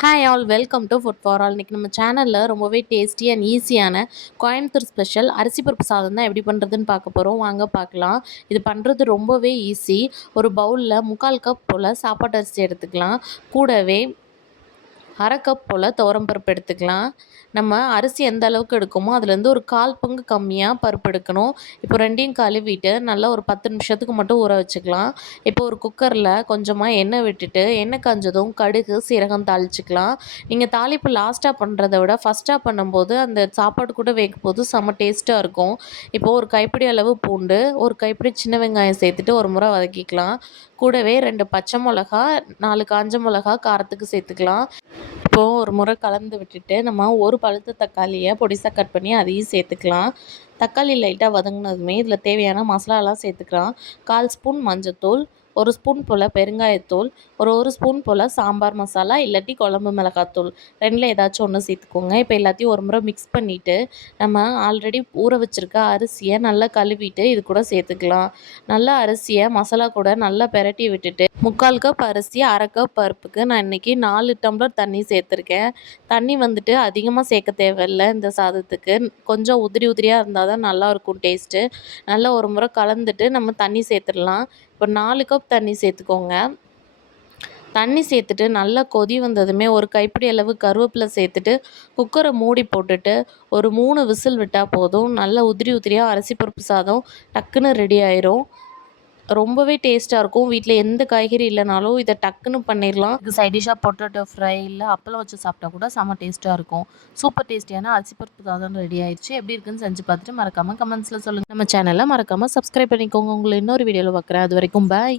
Hi all welcome to food for all. இன்றைக்கி நம்ம சேனலில் ரொம்பவே டேஸ்டி அண்ட் ஈஸியான கோயம்புத்தூர் ஸ்பெஷல் அரிசி பருப்பு சாதம் தான் எப்படி பண்ணுறதுன்னு பார்க்க போகிறோம். வாங்க பார்க்கலாம். இது பண்ணுறது ரொம்பவே ஈஸி. ஒரு பவுலில் 3/4 கப் போல் சாப்பாட்டு அரிசி எடுத்துக்கலாம். கூடவே 1/2 கப் போல் துவரம்பருப்பு எடுத்துக்கலாம். நம்ம அரிசி எந்த அளவுக்கு எடுக்குமோ அதுலேருந்து ஒரு 1/4 பங்கு கம்மியாக பருப்பு எடுக்கணும். இப்போ ரெண்டையும் கழுவிட்டு நல்லா ஒரு 10 நிமிஷத்துக்கு மட்டும் ஊற வச்சுக்கலாம். இப்போ ஒரு குக்கரில் கொஞ்சமாக எண்ணெய் விட்டுட்டு எண்ணெய் காஞ்சதும் கடுகு சீரகம் தாளிச்சிக்கலாம். நீங்கள் தாளிப்பு லாஸ்ட்டாக பண்ணுறத விட ஃபஸ்ட்டாக பண்ணும்போது அந்த சாப்பாடு கூட வேகும்போது செம்ம டேஸ்ட்டாக இருக்கும். இப்போது ஒரு கைப்பிடி அளவு பூண்டு, ஒரு கைப்பிடி சின்ன வெங்காயம் சேர்த்துட்டு ஒரு முறை வதக்கிக்கலாம். கூடவே 2 பச்சை மிளகா, 4 காஞ்ச மிளகா காரத்துக்கு சேர்த்துக்கலாம். இப்போது ஒரு முறை கலந்து விட்டுட்டு நம்ம ஒரு பழுத்த தக்காளியை பொடிசாக கட் பண்ணி அதையும் சேர்த்துக்கலாம். தக்காளி லைட்டாக வதங்கினதுமே இதில் தேவையான மசாலாலாம் சேர்த்துக்கலாம். 1/4 ஸ்பூன் மஞ்சத்தூள், 1 ஸ்பூன் போல் பெருங்காயத்தூள், ஒரு ஸ்பூன் போல் சாம்பார் மசாலா இல்லாட்டி குழம்பு மிளகாத்தூள், ரெண்டில் ஏதாச்சும் ஒன்று சேர்த்துக்கோங்க. இப்போ எல்லாத்தையும் ஒரு முறை மிக்ஸ் பண்ணிவிட்டு நம்ம ஆல்ரெடி ஊற வச்சுருக்க அரிசியை நல்லா கழுவிட்டு இது கூட சேர்த்துக்கலாம். நல்லா அரிசியை மசாலா கூட நல்லா பெரட்டி விட்டுட்டு 3/4 கப் அரிசி 1/2 கப் பருப்புக்கு நான் இன்றைக்கி 4 டம்ளர் தண்ணி சேர்த்துருக்கேன். தண்ணி வந்துட்டு அதிகமாக சேர்க்க தேவையில்லை. இந்த சாதத்துக்கு கொஞ்சம் உதிரியாக இருந்தால் தான் நல்லாயிருக்கும் டேஸ்ட்டு. நல்லா ஒரு முறை கலந்துட்டு நம்ம தண்ணி சேர்த்துடலாம். இப்போ 4 கப் தண்ணி சேர்த்துக்கோங்க. தண்ணி சேர்த்துட்டு நல்லா கொதி வந்ததுமே ஒரு கைப்பிடி அளவு கருவேப்பிலை சேர்த்துட்டு குக்கரை மூடி போட்டுட்டு ஒரு 3 விசில் விட்டால் போதும். நல்லா உதிரியாக அரிசி பருப்பு சாதம் டக்குன்னு ரெடி ஆயிரும். ரொம்பவே டேஸ்ட்டாக இருக்கும். வீட்டில் எந்த காய்கறி இல்லைனாலும் இதை டக்குன்னு பண்ணிடலாம். இது சைட் டிஷ்ஷாக பொட்டேட்டோ ஃப்ரை இல்லை அப்பளம் வச்சு சாப்பிட்டா கூட செம்ம டேஸ்ட்டாக இருக்கும். சூப்பர் டேஸ்டியான அரிசி பருப்பு சாதம் ரெடி ஆயிடுச்சு. எப்படி இருக்குன்னு செஞ்சு பார்த்துட்டு மறக்காமல் கமெண்ட்ஸில் சொல்லுங்கள். நம்ம சேனலை மறக்காமல் சப்ஸ்கிரைப் பண்ணிக்கோங்க. உங்களை இன்னொரு வீடியோவில் பார்க்குறேன். அது வரைக்கும் பாய்.